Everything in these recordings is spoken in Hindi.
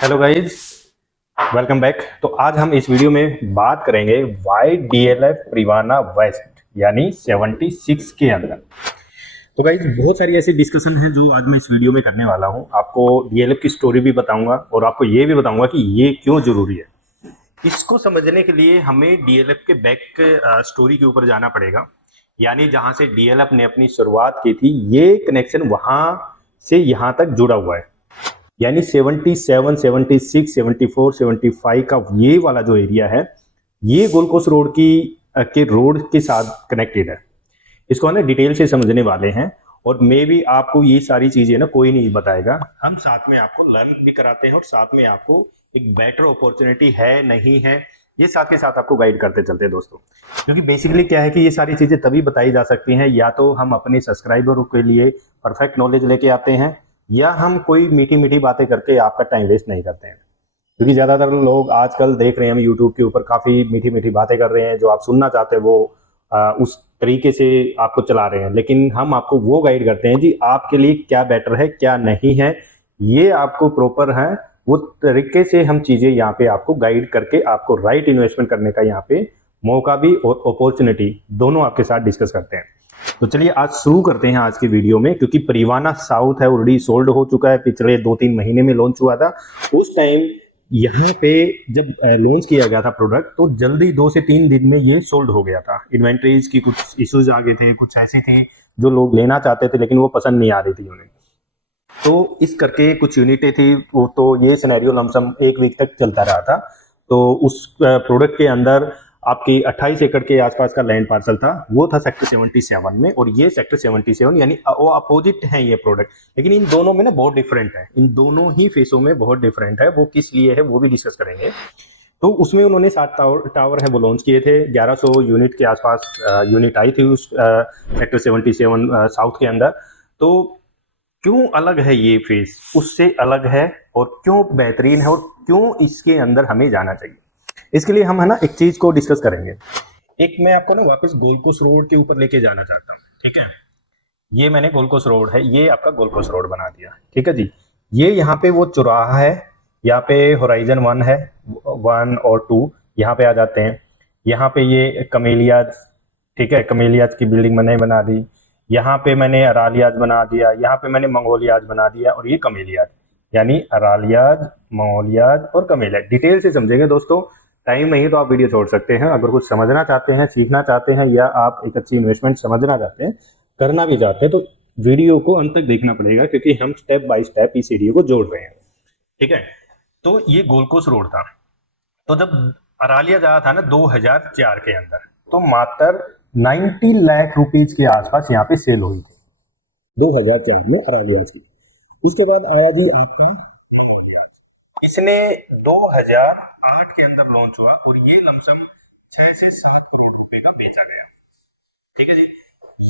Hello guys, welcome back. तो आज हम इस वीडियो में बात करेंगे वाई डीएलएफ प्रिवाना वेस्ट यानी 76 के अंदर। तो गाइज बहुत सारी ऐसी डिस्कशन है जो आज मैं इस वीडियो में करने वाला हूं। आपको डीएलएफ की स्टोरी भी बताऊंगा और आपको ये भी बताऊंगा कि ये क्यों जरूरी है। इसको समझने के लिए हमें डीएलएफ के बैक स्टोरी के ऊपर जाना पड़ेगा, यानी जहां से डीएलएफ ने अपनी शुरुआत की थी ये कनेक्शन वहां से यहां तक जुड़ा हुआ है। यानी 77, 76, 74, 75 का ये वाला जो एरिया है ये गोल्ड कोस्ट रोड के रोड के साथ कनेक्टेड है। इसको हम डिटेल से समझने वाले हैं और मे भी आपको ये सारी चीजें ना कोई नहीं बताएगा, हम साथ में आपको लर्न भी कराते हैं और साथ में आपको एक बेटर अपॉर्चुनिटी है नहीं है ये साथ के साथ आपको गाइड करते चलते हैं दोस्तों। क्योंकि बेसिकली क्या है कि ये सारी चीजें तभी बताई जा सकती हैं या तो हम अपने सब्सक्राइबरों के लिए परफेक्ट नॉलेज लेके आते हैं या हम कोई मीठी मीठी बातें करके आपका टाइम वेस्ट नहीं करते हैं। क्योंकि ज्यादातर लोग आजकल देख रहे हैं हम यूट्यूब के ऊपर काफी मीठी मीठी बातें कर रहे हैं, जो आप सुनना चाहते हैं वो उस तरीके से आपको चला रहे हैं, लेकिन हम आपको वो गाइड करते हैं जी आपके लिए क्या बेटर है क्या नहीं है, ये आपको प्रॉपर है वो तरीके से हम चीजें यहाँ पे आपको गाइड करके आपको राइट इन्वेस्टमेंट करने का यहाँ पे मौका भी और अपॉर्चुनिटी दोनों आपके साथ डिस्कस करते हैं। तो चलिए आज शुरू करते हैं आज की वीडियो में। क्योंकि परिवाना साउथ है ऑलरेडी सोल्ड हो चुका है, पिछले 2-3 महीने में लॉन्च हुआ था। उस टाइम यहाँ पे जब लॉन्च किया गया था प्रोडक्ट तो जल्दी 2 से 3 दिन में ये सोल्ड हो गया था। इन्वेंट्रीज की कुछ इश्यूज आ गए थे, कुछ ऐसे थे जो लोग लेना चाहते थे लेकिन वो पसंद नहीं आ रही थी उन्हें, तो इस करके कुछ यूनिटें थी वो, तो ये सिनेरियो लमसम 1 वीक तक चलता रहा था। तो उस प्रोडक्ट के अंदर आपकी 28 एकड़ के आसपास का लैंड पार्सल था, वो था सेक्टर 77 में, और ये सेक्टर 77 यानी वो अपोजिट है ये प्रोडक्ट। लेकिन इन दोनों में ना बहुत डिफरेंट है, इन दोनों ही फेसों में बहुत डिफरेंट है। वो किस लिए है वो भी डिस्कस करेंगे। तो उसमें उन्होंने 7 टावर है वो लॉन्च किए थे। 1100 यूनिट के आसपास यूनिट आई थी उस सेक्टर 77 साउथ के अंदर। तो क्यों अलग है ये फेस उससे अलग है और क्यों बेहतरीन है और क्यों इसके अंदर हमें जाना चाहिए, इसके लिए हम है ना एक चीज को डिस्कस करेंगे। एक मैं आपको ना वापस गोल्ड कोस्ट रोड के ऊपर लेके जाना चाहता हूँ, ठीक है। ये मैंने गोल्ड कोस्ट रोड है, ये आपका गोल्ड कोस्ट रोड बना दिया, ठीक है जी। ये यहाँ पे वो चौराहा है, यहाँ पे होराइजन 1 है, 1 और 2 यहाँ पे आ जाते हैं। यहाँ पे ये कमेलियाज, ठीक है, कमेलियाज की बिल्डिंग मैंने बना दी। यहाँ पे मैंने अरालियाज बना दिया, यहाँ पे मैंने मंगोलियाज बना दिया, और ये कमेलियाज यानी अरालियाज, मंगोलियाज और कमेलियाज। डिटेल से समझेंगे दोस्तों, टाइम नहीं तो आप वीडियो छोड़ सकते हैं। अगर कुछ समझना चाहते हैं, सीखना चाहते हैं, या आप एक अच्छी इन्वेस्टमेंट समझना चाहते हैं, करना भी चाहते हैं, तो वीडियो को अंत तक देखना पड़ेगा क्योंकि हम स्टेप बाय स्टेप इस वीडियो को जोड़ रहे हैं, ठीक है। तो ये गोल्ड कोस्ट रोड था। तो जब अरालिया जाया था ना 2004 के अंदर, तो मात्र 90 लाख रुपीज के आसपास यहाँ पे सेल हुई थी 2004 में अरालिया की। इसके बाद आया जी आपका मंगोलिया, इसने 2008 के अंदर लॉन्च हुआ और ये लमसम 6 से 7 करोड़ रुपए का बेचा गया, ठीक है जी।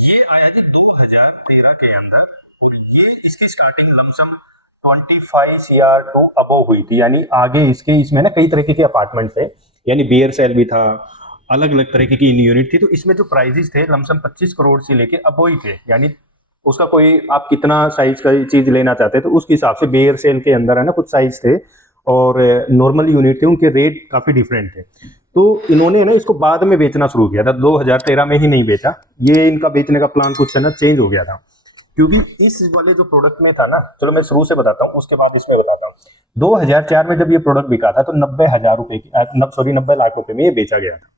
ये आया जी 2013 के अंदर और ये इसकी starting lump sum 25 CR two above हुई थी, यानी आगे इसके इसमें ना कई तरीके के अपार्टमेंट थे, यानी बियर सेल भी था, अलग अलग तरीके की यूनिट थी। तो इसमें जो प्राइजेस थे लमसम 25 करोड़ से लेके अबव ही थे, यानी उसका कोई आप कितना साइज का चीज लेना चाहते हैं तो उसके हिसाब से बियर सेल के अंदर है ना कुछ साइज थे और नॉर्मल यूनिट थे, उनके रेट काफी डिफरेंट थे। तो इन्होंने ना इसको बाद में बेचना शुरू किया था, 2013 में ही नहीं बेचा, ये इनका बेचने का प्लान कुछ है ना चेंज हो गया था। क्योंकि इस वाले जो प्रोडक्ट में था ना, चलो मैं शुरू से बताता हूँ उसके बाद इसमें बताता हूँ। 2004 में जब ये प्रोडक्ट बिका था तो 90,000 रुपए की, 90 लाख रुपए में ये बेचा गया था।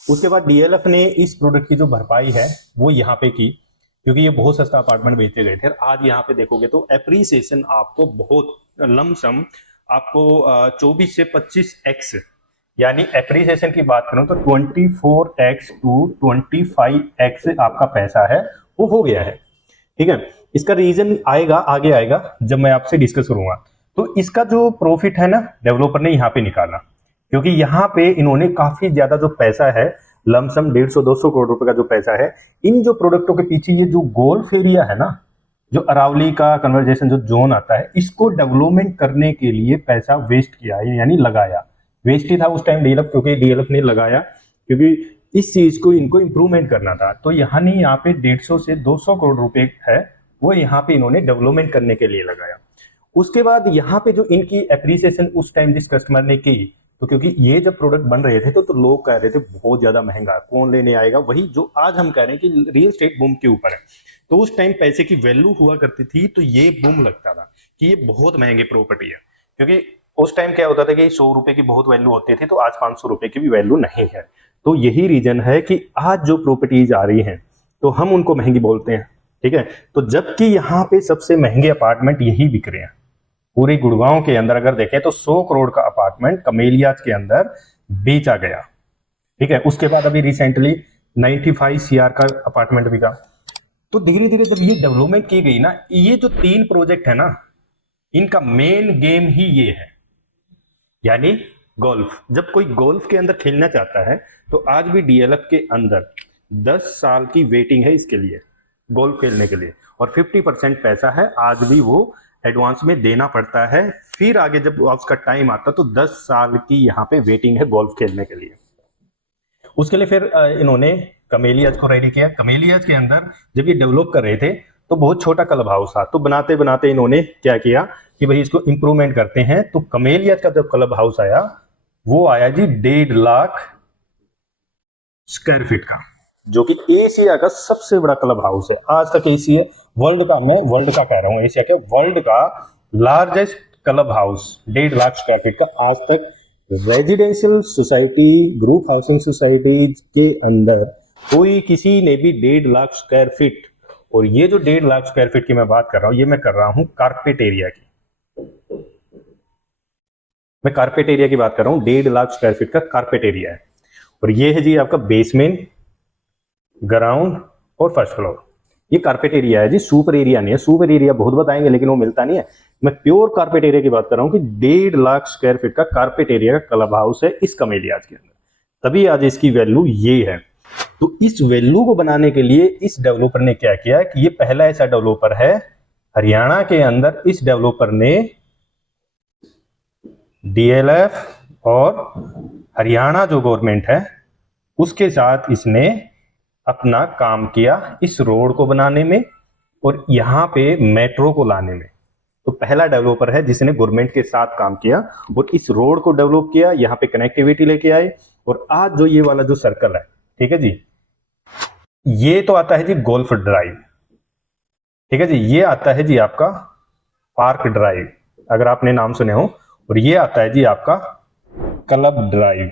उसके बाद डीएलएफ ने इस प्रोडक्ट की जो भरपाई है वो यहाँ पे की, क्योंकि ये बहुत सस्ता अपार्टमेंट बेचे गए थे। आज यहाँ पे देखोगे तो एप्रिसिएशन आपको बहुत लमसम आपको 24 से 25x, यानी एप्रिसिएशन की बात करूं तो 24x टू 25x आपका पैसा है वो हो गया है, ठीक है। इसका रीजन आएगा, आगे आएगा जब मैं आपसे डिस्कस करूंगा। तो इसका जो प्रॉफिट है ना डेवलपर ने यहाँ पे निकाला, क्योंकि यहाँ पे इन्होंने काफी ज्यादा जो पैसा है लमसम 150-200 करोड़ रुपए का जो पैसा है इन जो प्रोडक्टों के पीछे, ये जो गोल्फ एरिया है ना, जो अरावली का कन्वर्जेशन जो जोन आता है, इसको डेवलपमेंट करने के लिए पैसा वेस्ट किया है, यानी लगाया। वेस्ट ही था उस टाइम डीएलएफ, क्योंकि डीएलएफ ने लगाया क्योंकि इस चीज को इनको इंप्रूवमेंट करना था। तो यहाँ नहीं, यहाँ पे 150 से 200 करोड़ रुपए है वो यहाँ पे इन्होंने डेवलपमेंट करने के लिए लगाया। उसके बाद यहाँ पे जो इनकी एप्रिसिएशन उस टाइम जिस कस्टमर ने की, तो क्योंकि ये जब प्रोडक्ट बन रहे थे तो लोग कह रहे थे बहुत ज्यादा महंगा, कौन लेने आएगा, वही जो आज हम कह रहे हैं कि रियल एस्टेट बूम के ऊपर है। तो उस टाइम पैसे की वैल्यू हुआ करती थी, तो ये बूम लगता था कि ये बहुत महंगी प्रॉपर्टी है। क्योंकि उस टाइम क्या होता था कि 100 रुपए की बहुत वैल्यू होती थी, तो आज 500 रुपए की भी वैल्यू नहीं है। तो यही रीजन है कि आज जो प्रॉपर्टीज आ रही हैं तो हम उनको महंगी बोलते हैं, ठीक है। तो जबकि यहाँ पे सबसे महंगे अपार्टमेंट यही बिक रहे हैं पूरे गुड़गांव के अंदर। अगर देखें तो 100 करोड़ का अपार्टमेंट कमेलियाज के अंदर बेचा गया, ठीक है। उसके बाद अभी रिसेंटली 95 सीआर का अपार्टमेंट बिका। तो धीरे धीरे जब ये डेवलपमेंट की गई ना, ये जो 3 प्रोजेक्ट है ना, इनका मेन गेम ही ये है, यानी गोल्फ। जब कोई गोल्फ के अंदर खेलना चाहता है तो आज भी डीएलएफ के अंदर 10 साल की वेटिंग है इसके लिए, गोल्फ खेलने के लिए, और 50% पैसा है आज भी वो एडवांस में देना पड़ता है। फिर आगे जब उसका टाइम आता तो 10 साल की यहाँ पे वेटिंग है गोल्फ खेलने के लिए। उसके लिए फिर इन्होंने कमेलियाज को रेडी किया। कमेलियाज के अंदर जब ये डेवलप कर रहे थे तो बहुत छोटा क्लब हाउस था, तो बनाते बनाते इन्होंने क्या किया कि भाई इसको इंप्रूवमेंट करते हैं। तो कमेलियाज का जब क्लब हाउस आया वो आया जी 1.5 लाख स्क्वायर फीट का, जो कि एशिया का सबसे बड़ा क्लब हाउस है आज तक। एशिया वर्ल्ड का, मैं वर्ल्ड का कह रहा हूं, एशिया के वर्ल्ड का largest club house 1.5 lakh square feet का आज तक residential society, group housing society के अंदर कोई किसी ने भी 1.5 लाख स्क्वायर फीट, और ये जो 1.5 लाख स्क्वायर फीट की मैं बात कर रहा हूं, ये मैं कर रहा हूं कारपेट एरिया की, मैं कारपेट एरिया की बात कर रहा हूं। 1.5 लाख स्क्वायर फीट का कारपेट एरिया है, और ये है जी आपका बेसमेंट, ग्राउंड और फर्स्ट फ्लोर। ये कारपेट एरिया है जी, सुपर एरिया नहीं है। सुपर एरिया बहुत बताएंगे लेकिन वो मिलता नहीं है। मैं प्योर कारपेट एरिया की बात कर रहा हूं कि 1.5 लाख स्क्वायर फीट का कारपेट एरिया का क्लब हाउस है इस कमेलियाज के अंदर, तभी आज इसकी वैल्यू ये है। तो इस वैल्यू को बनाने के लिए इस डेवलपर ने क्या किया कि ये पहला ऐसा डेवलपर है हरियाणा के अंदर, इस डेवलपर ने डीएलएफ और हरियाणा जो गवर्नमेंट है उसके साथ इसने अपना काम किया इस रोड को बनाने में और यहाँ पे मेट्रो को लाने में। तो पहला डेवलपर है जिसने गवर्नमेंट के साथ काम किया और इस रोड को डेवलप किया, यहाँ पे कनेक्टिविटी लेके आए। और आज जो ये वाला जो सर्कल है, ठीक है जी, ये तो आता है जी गोल्फ ड्राइव, ठीक है जी, ये आता है जी आपका पार्क ड्राइव अगर आपने नाम सुने हो, और ये आता है जी आपका क्लब ड्राइव,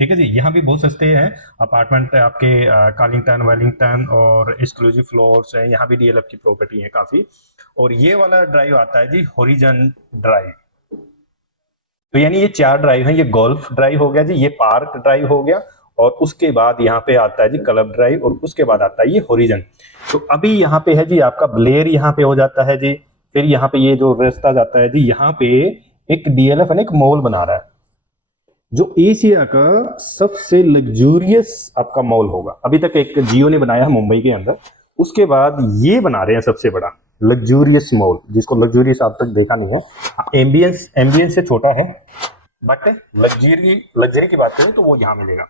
ठीक है जी। यहाँ भी बहुत सस्ते हैं अपार्टमेंट आपके, कार्लिंगटन, वेलिंगटन और एक्सक्लूसिव फ्लोर्स हैं। यहाँ भी डीएलएफ की प्रॉपर्टी है काफी। और ये वाला ड्राइव आता है जी होरिजन ड्राइव। तो यानी ये 4 ड्राइव हैं। ये गोल्फ ड्राइव हो गया जी, ये पार्क ड्राइव हो गया, और उसके बाद यहाँ पे आता है जी क्लब ड्राइव, और उसके बाद आता है ये होरिजन। तो अभी यहाँ पे है जी आपका ब्लेयर, यहाँ पे हो जाता है जी। फिर यहाँ पे ये जो रास्ता जाता है जी, यहाँ पे एक डीएलएफ एक मॉल बना रहा है जो एशिया का सबसे लग्जूरियस आपका मॉल होगा। अभी तक एक जियो ने बनाया है मुंबई के अंदर, उसके बाद ये बना रहे हैं सबसे बड़ा लग्जूरियस मॉल, जिसको लग्जूरियस आप तक देखा नहीं है। एम्बियंस से छोटा है, बट लग्जरी की बात करें तो वो यहाँ मिलेगा।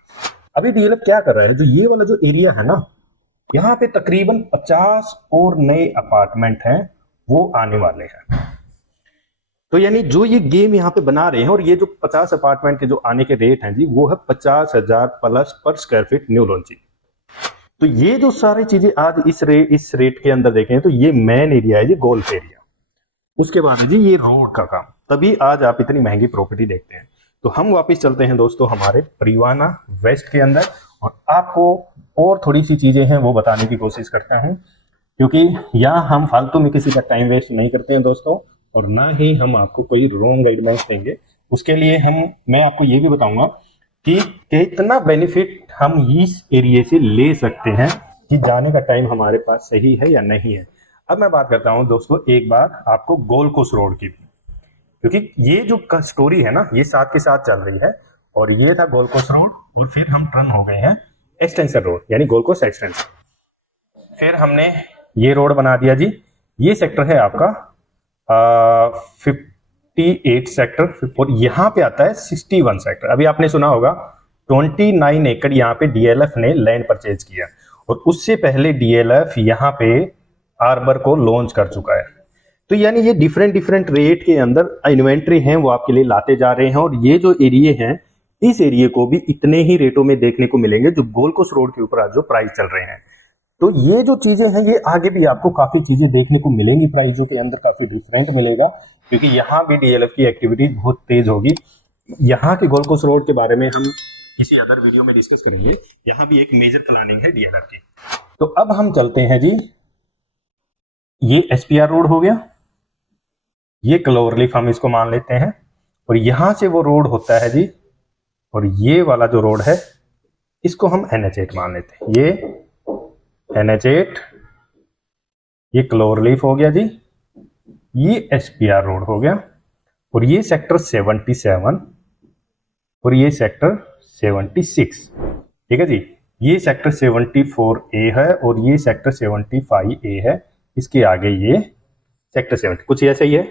अभी डीएलएफ क्या कर रहा है, जो ये वाला जो एरिया है ना, यहाँ पे तकरीबन 50 और नए अपार्टमेंट हैं वो आने वाले हैं। तो यानी जो ये गेम यहाँ पे बना रहे हैं, और ये जो 50 अपार्टमेंट के जो आने के रेट हैं जी, वो है 50,000 प्लस पर स्क्वायर फीट न्यू लॉन्चिंग। तो ये जो सारी चीजें आज इस रेट के अंदर देखें तो ये मेन एरिया है जी गोल्फ एरिया, उसके बाद जी ये रोड का काम, तभी आज आप इतनी महंगी प्रॉपर्टी देखते हैं। तो हम वापस चलते हैं दोस्तों हमारे परिवाना वेस्ट के अंदर, और आपको और थोड़ी सी चीजें हैं वो बताने की कोशिश करता हूं, क्योंकि यहाँ हम फालतू में किसी का टाइम वेस्ट नहीं करते हैं दोस्तों, और ना ही हम आपको कोई रॉन्ग गाइडलाइंस देंगे। उसके लिए मैं आपको ये भी बताऊंगा कि कितना बेनिफिट हम इस एरिया से ले सकते हैं, कि जाने का टाइम हमारे पास सही है या नहीं है। अब मैं बात करता हूं दोस्तों एक बार आपको गोल्ड कोस्ट रोड की भी, क्योंकि ये जो स्टोरी है ना ये साथ के साथ चल रही है। और ये था गोल्ड कोस्ट रोड, और फिर हम टर्न हो गए हैं एक्सटेंशन रोड, यानी गोल्ड कोस्ट एक्सटेंशन। फिर हमने ये रोड बना दिया जी। ये सेक्टर है आपका 58 सेक्टर, और यहाँ पे आता है 61 सेक्टर। अभी आपने सुना होगा 29 एकड़ यहाँ पे डीएलएफ ने लैंड परचेज किया, और उससे पहले डीएलएफ यहाँ पे आर्बर को लॉन्च कर चुका है। तो यानी ये डिफरेंट डिफरेंट रेट के अंदर इन्वेंट्री हैं वो आपके लिए लाते जा रहे हैं, और ये जो एरिया हैं इस एरिया को भी इतने ही रेटों में देखने को मिलेंगे जो गोल्ड कोस्ट रोड के ऊपर आज जो प्राइस चल रहे हैं। तो ये जो चीजें हैं ये आगे भी आपको काफी चीजें देखने को मिलेंगी, प्राइसों के अंदर काफी डिफरेंट मिलेगा, क्योंकि यहाँ भी डीएलएफ की एक्टिविटी बहुत तेज होगी। यहाँ के गोल्ड कोस्ट रोड के बारे में हम किसी अदर वीडियो में डिस्कस करेंगे, यहाँ भी एक मेजर प्लानिंग है डीएलएफ की। तो अब हम चलते हैं जी, ये एसपीआर रोड हो गया, ये क्लोवरलीफ हम इसको मान लेते हैं, और यहां से वो रोड होता है जी, और ये वाला जो रोड है इसको हम NH8 मान लेते हैं। ये NH8, ये क्लोवरलीफ हो गया जी, ये एसपीआर रोड हो गया, और ये सेक्टर 77 और ये सेक्टर 76, ठीक है जी। ये सेक्टर 74A है और ये सेक्टर 75A है, इसके आगे ये सेक्टर 70 कुछ ऐसा ही है।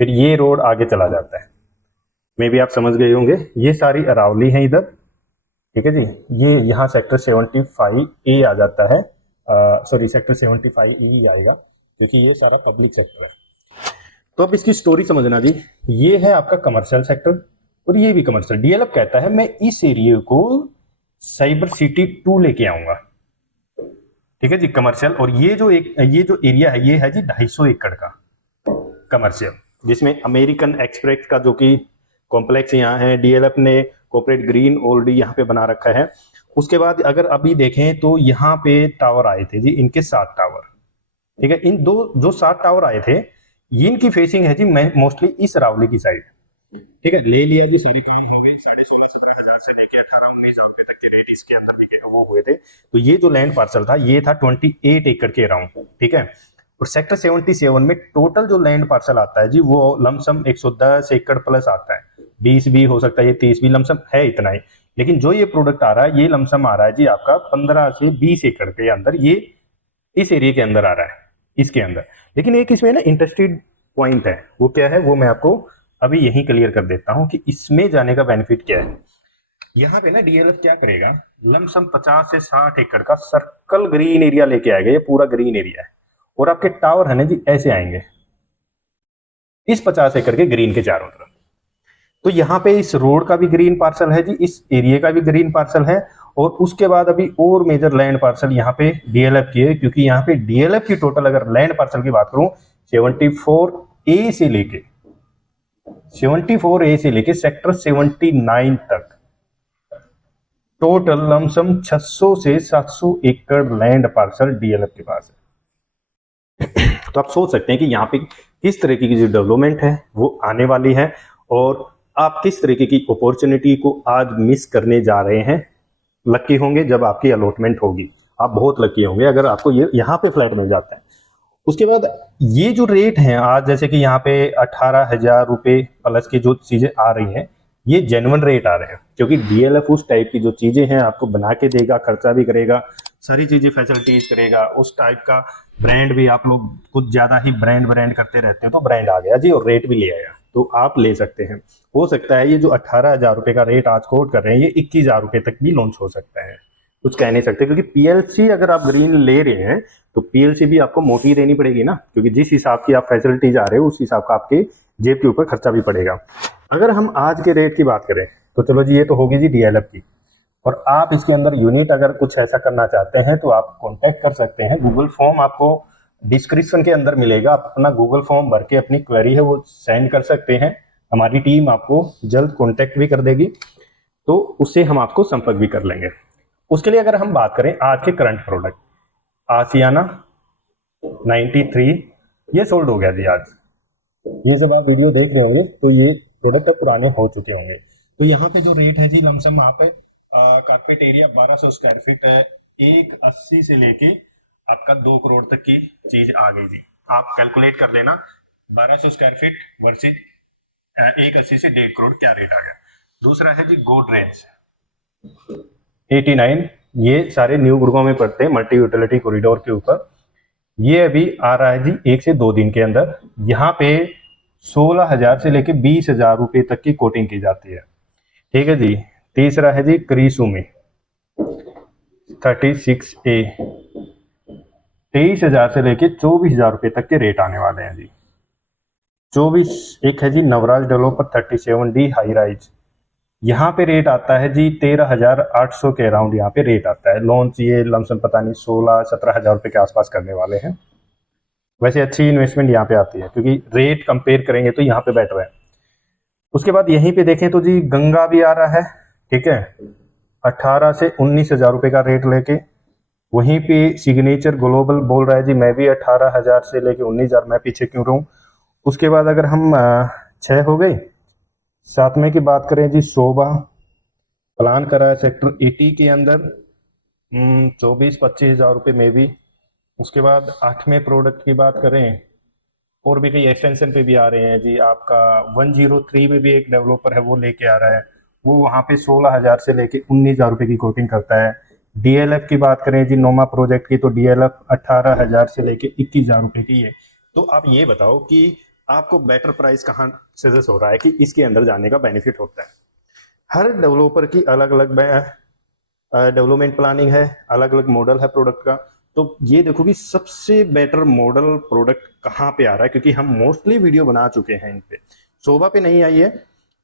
फिर ये रोड आगे चला जाता है, मे भी आप समझ गए होंगे, ये सारी अरावली है इधर, ठीक है जी। ये यहाँ सेक्टर 75A आ जाता है, सॉरी सेक्टर 75E आएगा, क्योंकि ये सारा पब्लिक सेक्टर है। तो अब इसकी स्टोरी समझना जी, ये है आपका कमर्शियल सेक्टर और ये भी कमर्शियल। डीएलएफ कहता है मैं इस एरिया को साइबर सिटी 2 लेके आऊंगा, ठीक है जी, कमर्शियल। और ये जो एरिया है ये है जी 250 एकड़ का कमर्शियल, जिसमें अमेरिकन एक्सप्रेस का जो कि कॉम्प्लेक्स यहाँ है, डीएलएफ ने कॉर्पोरेट ग्रीन ऑलरेडी यहाँ पे बना रखा है। उसके बाद अगर अभी देखें तो यहाँ पे टावर आए थे जी, इनके 7 टावर, ठीक है। इन दो जो 7 टावर आए थे इनकी फेसिंग है जी मोस्टली इस रावली की साइड, ठीक है। ले लिया जी, सारी काम हो गई, 16,500 से लेके 18-19 रुपए तक के रेट इसके अंदर बिके हुए थे। तो ये जो लैंड पार्सल था ये था 28 एकड़ के अराउंड, ठीक है। और सेक्टर 77 में टोटल जो लैंड पार्सल आता है जी वो लमसम 110 एकड़ प्लस आता है, 20 भी हो सकता है, ये 30 भी, लमसम है इतना ही। लेकिन जो ये प्रोडक्ट आ रहा है ये लमसम आ रहा है जी आपका 15 से 20 एकड़ के अंदर, ये इस एरिया के अंदर आ रहा है, इसके अंदर। लेकिन एक इसमें ना इंटरेस्टेड पॉइंट है, वो क्या है वो मैं आपको अभी यहीं क्लियर कर देता हूं कि इसमें जाने का बेनिफिट क्या है। यहाँ पे ना डीएलएफ क्या करेगा, लमसम 50 से 60 एकड़ का सर्कल ग्रीन एरिया लेके आएगा, ये पूरा ग्रीन एरिया है, और आपके टावर है ना जी ऐसे आएंगे इस 50 एकड़ के ग्रीन के चारों तरफ। तो यहाँ पे इस रोड का भी ग्रीन पार्सल है जी, इस एरिया का भी ग्रीन पार्सल है, और उसके बाद अभी और मेजर लैंड पार्सल यहाँ पे डीएलएफ की है, क्योंकि यहाँ पे डीएलएफ की टोटल अगर लैंड पार्सल की बात करूं 74A से लेके सेक्टर 79 तक टोटल लमसम 600 से 700 एकड़ लैंड पार्सल डीएलएफ के पास है। तो आप सोच सकते हैं कि यहाँ पे किस तरीके की जो डेवलपमेंट है वो आने वाली है, और आप किस तरीके की अपॉर्चुनिटी को आज मिस करने जा रहे हैं। लकी होंगे जब आपकी अलॉटमेंट होगी, आप बहुत लकी होंगे अगर आपको ये यहाँ पे फ्लैट मिल जाता है। उसके बाद ये जो रेट हैं आज, जैसे कि यहाँ पे 18,000 रुपये प्लस की जो चीजें आ रही हैं ये जेन्युइन रेट आ रहे हैं, क्योंकि डीएलएफ उस टाइप की जो चीजें हैं आपको बना के देगा, खर्चा भी करेगा, सारी चीजें फैसिलिटीज करेगा, उस टाइप का ब्रांड भी। आप लोग कुछ ज्यादा ही ब्रांड करते रहते हो तो ब्रांड आ गया जी और रेट भी ले आया, तो आप ले सकते हैं। हो सकता है ये जो 18,000 रुपये का रेट आज कोट कर रहे हैं ये 21,000 रुपये तक भी लॉन्च हो सकता है, कुछ कह नहीं सकते, क्योंकि पीएलसी अगर आप ग्रीन ले रहे हैं तो पीएलसी भी आपको मोटी देनी पड़ेगी ना, क्योंकि जिस हिसाब की आप फैसिलिटीज आ रहे हो उस हिसाब का आपके जेब के ऊपर खर्चा भी पड़ेगा। अगर हम आज के रेट की बात करें तो चलो जी ये तो होगी जी डीएलएफ की, और आप इसके अंदर यूनिट अगर कुछ ऐसा करना चाहते हैं तो आप कॉन्टैक्ट कर सकते हैं। गूगल फॉर्म आपको डिस्क्रिप्शन के अंदर मिलेगा, आप अपना गूगल फॉर्म भर के अपनी क्वेरी है वो सेंड कर सकते हैं, हमारी टीम आपको जल्द कॉन्टैक्ट भी कर देगी, तो उससे हम आपको संपर्क भी कर लेंगे। उसके लिए अगर हम बात करें आज के करंट प्रोडक्ट, आसियाना 93 ये सोल्ड हो गया जी आज। ये जब आप वीडियो देख रहे होंगे तो ये प्रोडक्ट अब पुराने हो चुके होंगे। तो यहाँ पे जो रेट है जी लमसम आप कारपेट एरिया 1200 स्क्वायर फीट है, 180 से लेके आपका 2 करोड़ तक की चीज आ गई जी। आप कैलकुलेट कर लेना 1200 स्क्वायर फीट वर्सेज 180 से 1.5 करोड़ क्या रेट आ गया। दूसरा है जी गोदरेज 89, ये सारे न्यू गुड़गांव में पड़ते हैं, मल्टी यूटिलिटी कॉरिडोर के ऊपर। ये अभी आ रहा है जी 1 से 2 दिन के अंदर। यहाँ पे 16,000 से लेके 20,000 रुपए तक की कोटिंग की जाती है, ठीक है जी। तीसरा है जी क्रीसुमी 36A, 23,000 से लेके 24,000 रुपए तक के रेट आने वाले हैं जी। 24 एक है जी Navraj developer 37D high rise, यहाँ पे रेट आता है जी 13,800 के अराउंड यहाँ पे रेट आता है। लॉन्च ये लमसम पता नहीं 16-17 हज़ार रुपये के आसपास करने वाले हैं। वैसे अच्छी इन्वेस्टमेंट यहाँ पे आती है क्योंकि रेट कंपेयर करेंगे तो यहाँ पे बेटर है। उसके बाद यहीं पे देखें तो जी गंगा भी आ रहा है, ठीक है, 18 से 19 हज़ार रुपये का रेट लेके। वहीं पे सिग्नेचर ग्लोबल बोल रहा है जी मैं भी 18,000 से लेके 19,000, मैं पीछे क्यों रहूँ। उसके बाद अगर हम 6 हो गए, 7वें की बात करें जी शोभा प्लान करा है सेक्टर 80 के अंदर 24-25 हज़ार रुपये में भी। उसके बाद 8वें प्रोडक्ट की बात करें, और भी कई एक्सटेंशन पे भी आ रहे हैं जी। आपका 103 में भी एक डेवलपर है वो लेके आ रहा है, वो वहाँ पे 16,000 से लेके 19,000 रुपये की कोटिंग करता है। डीएलएफ की बात करें जी नोमा प्रोजेक्ट की, तो डीएलएफ 18,000 से लेके 21,000 रुपये की है। तो आप ये बताओ कि आपको बेटर प्राइस कहाँ सजेस्ट हो रहा है कि इसके अंदर जाने का बेनिफिट होता है। हर डेवलपर की अलग अलग डेवलपमेंट प्लानिंग है, अलग अलग मॉडल है प्रोडक्ट का। तो ये देखो कि सबसे बेटर मॉडल प्रोडक्ट कहाँ पे आ रहा है, क्योंकि हम मोस्टली वीडियो बना चुके हैं इन पे। शोभा पे नहीं आई है,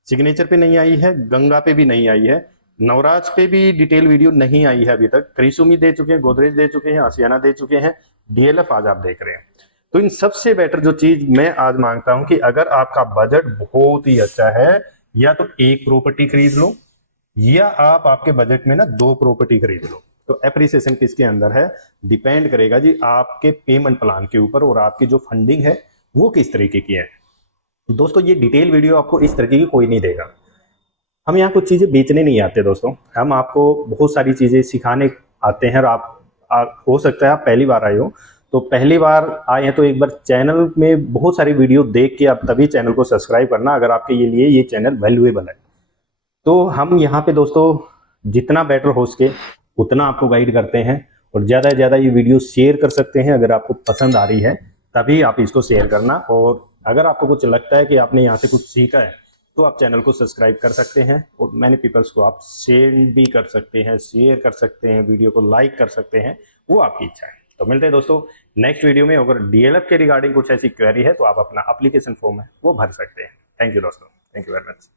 सिग्नेचर पे नहीं आई है, गंगा पे भी नहीं आई है, नवराज पे भी डिटेल वीडियो नहीं आई है अभी तक। क्रिसुमी दे चुके हैं, गोदरेज दे चुके हैं, आसियाना दे चुके हैं, डीएलएफ आज आप देख रहे हैं। तो इन सबसे बेटर जो चीज मैं आज मांगता हूं कि अगर आपका बजट बहुत ही अच्छा है, या तो एक प्रॉपर्टी खरीद लो, या आप आपके बजट में ना 2 प्रॉपर्टी खरीद लो। तो एप्रिसिएशन किसके अंदर है, डिपेंड करेगा जी आपके पेमेंट प्लान के ऊपर, और आपकी जो फंडिंग है वो किस तरीके की है। दोस्तों ये डिटेल वीडियो आपको इस तरीके की कोई नहीं देगा। हम यहाँ कुछ चीज़ें बेचने नहीं आते दोस्तों, हम आपको बहुत सारी चीज़ें सिखाने आते हैं। और हो सकता है आप पहली बार आए हो, तो पहली बार आए हैं तो एक बार चैनल में बहुत सारी वीडियो देख के आप तभी चैनल को सब्सक्राइब करना, अगर आपके लिए ये चैनल वैल्यूएबल है। तो हम यहाँ पे दोस्तों जितना बेटर हो सके उतना आपको गाइड करते हैं, और ज़्यादा से ज़्यादा ये वीडियो शेयर कर सकते हैं। अगर आपको पसंद आ रही है तभी आप इसको शेयर करना, और अगर आपको कुछ लगता है कि आपने यहाँ से कुछ सीखा है तो आप चैनल को सब्सक्राइब कर सकते हैं, और मैनी पीपल्स को आप सेंड भी कर सकते हैं, शेयर कर सकते हैं, वीडियो को लाइक कर सकते हैं, वो आपकी इच्छा है। तो मिलते हैं दोस्तों नेक्स्ट वीडियो में। अगर डीएलएफ के रिगार्डिंग कुछ ऐसी क्वेरी है तो आप अपना एप्लीकेशन फॉर्म है वो भर सकते हैं। थैंक यू दोस्तों, थैंक यू वेरी मच।